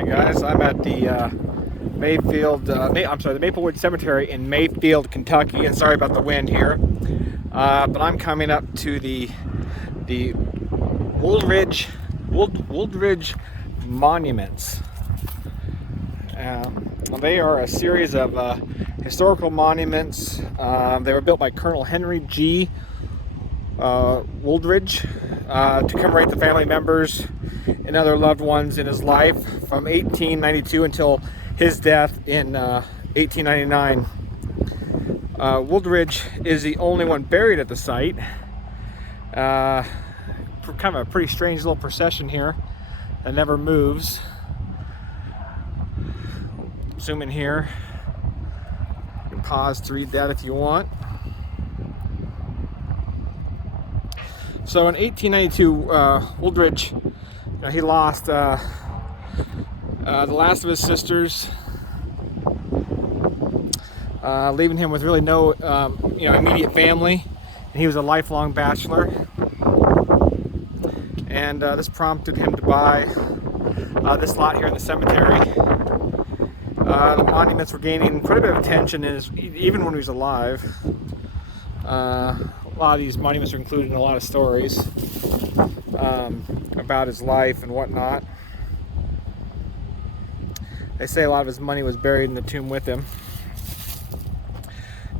Hey guys, I'm at the the Maplewood Cemetery in Mayfield, Kentucky, and sorry about the wind here. But I'm coming up to the Wooldridge Monuments. They are a series of historical monuments. They were built by Colonel Henry G. Wooldridge to commemorate the family members and other loved ones in his life from 1892 until his death in 1899. Wooldridge is the only one buried at the site. Kind of a pretty strange little procession here that never moves. Zoom in here. You can pause to read that if you want. So in 1892, Wooldridge, he lost the last of his sisters, leaving him with really no immediate family, and he was a lifelong bachelor. And this prompted him to buy this lot here in the cemetery. The monuments were gaining quite a bit of attention even when he was alive. A lot of these monuments are included in a lot of stories about his life and whatnot. They say a lot of his money was buried in the tomb with him.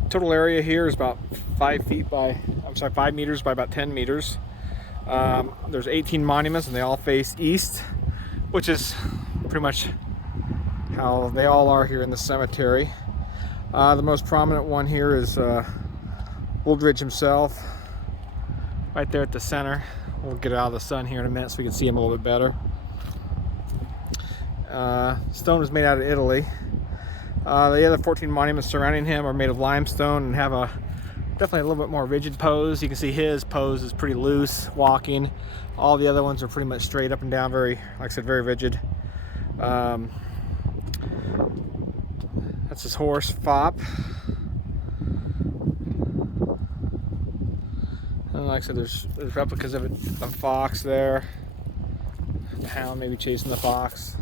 Total area here is about 5 meters by about 10 meters. There's 18 monuments and they all face east, which is pretty much how they all are here in the cemetery. The most prominent one here is Wooldridge himself, right there at the center. We'll get out of the sun here in a minute so we can see him a little bit better. Stone was made out of Italy. The other 14 monuments surrounding him are made of limestone and have definitely a little bit more rigid pose. You can see his pose is pretty loose, walking. All the other ones are pretty much straight up and down, very, like I said, very rigid. That's his horse, Fop. And like I said, there's replicas of a fox there. The hound maybe chasing the fox.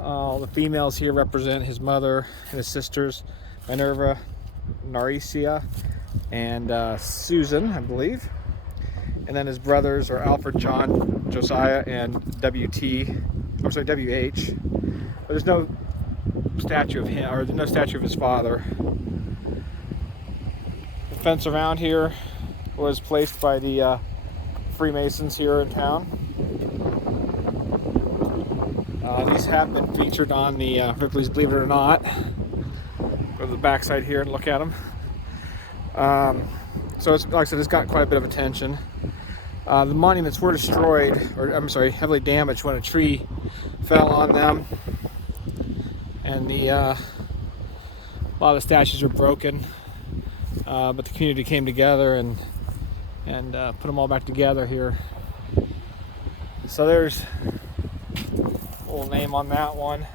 All the females here represent his mother and his sisters, Minerva, Naricia, and Susan, I believe. And then his brothers are Alfred, John, Josiah, and WH. But there's no statue of him, or there's no statue of his father. The fence around here was placed by the Freemasons here in town. These have been featured on the Ripley's Believe It or Not. Go to the backside here and look at them. So it's, like I said, it's got quite a bit of attention. The monuments were destroyed, heavily damaged when a tree fell on them, and a lot of the statues were broken. But the community came together and put them all back together here. So there's a little name on that one,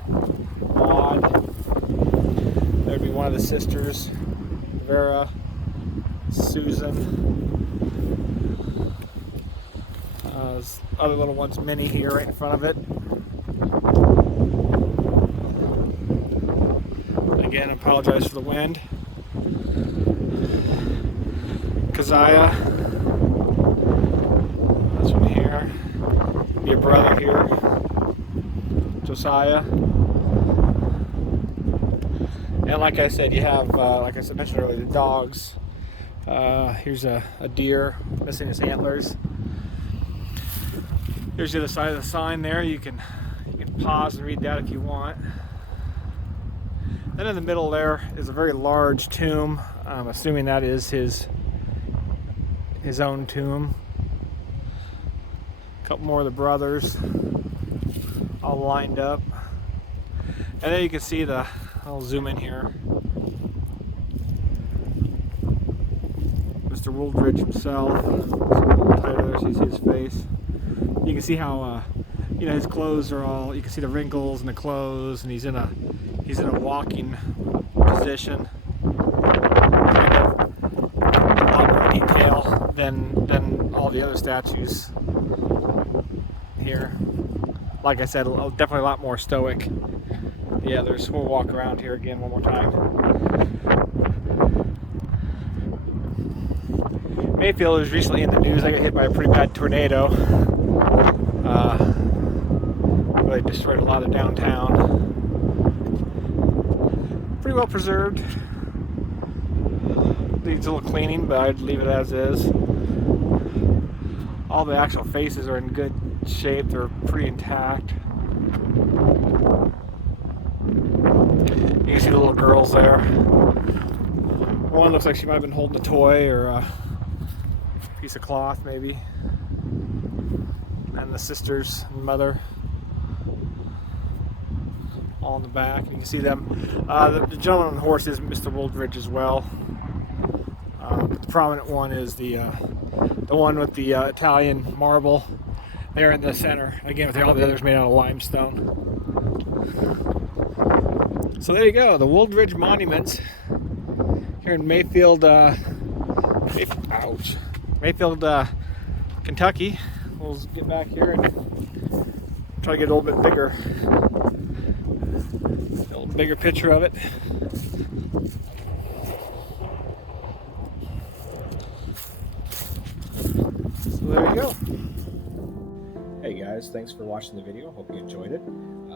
Maud. There'd be one of the sisters, Vera, Susan. There's other little ones, Minnie here right in front of it. Again, I apologize for the wind. Keziah, this one here, your brother here, Josiah. And like I said, you have, like I mentioned earlier, the dogs. Here's a deer missing his antlers. Here's the other side of the sign there. You can pause and read that if you want. Then in the middle there is a very large tomb. I'm assuming that is his own tomb. A couple more of the brothers all lined up. And then you can see I'll zoom in here. Mr. Wooldridge himself. Tighter there so you see his face. You can see how his clothes are all, you can see the wrinkles in the clothes, and he's in a walking position. Kind of a lot more detail than all the other statues. here. Like I said, definitely a lot more stoic. The others. We'll walk around here again one more time. Mayfield was recently in the news. I got hit by a pretty bad tornado. Really destroyed a lot of downtown. Pretty well preserved. Needs a little cleaning, but I'd leave it as is. All the actual faces are in good shape. They're pretty intact. You can see the little girls there. One looks like she might have been holding a toy or a piece of cloth, maybe. And the sisters and mother all in the back. You can see them. The gentleman on the horse is Mr. Wooldridge as well. The prominent one is the one with the Italian marble there in the center. Again, with all the others made out of limestone. So there you go, the Woodridge Monuments here in Mayfield, Mayfield, Kentucky. We'll get back here and try to get a little bit bigger, picture of it. So there you go. Hey guys, thanks for watching the video. Hope you enjoyed it.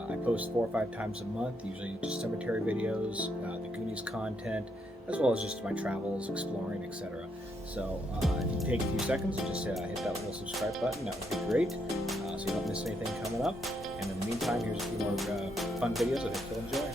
I post 4 or 5 times a month, usually just cemetery videos, the Goonies content, as well as just my travels, exploring, etc. So if you take a few seconds and just hit that little subscribe button, that would be great, so you don't miss anything coming up. And in the meantime, here's a few more fun videos that I hope you'll enjoy.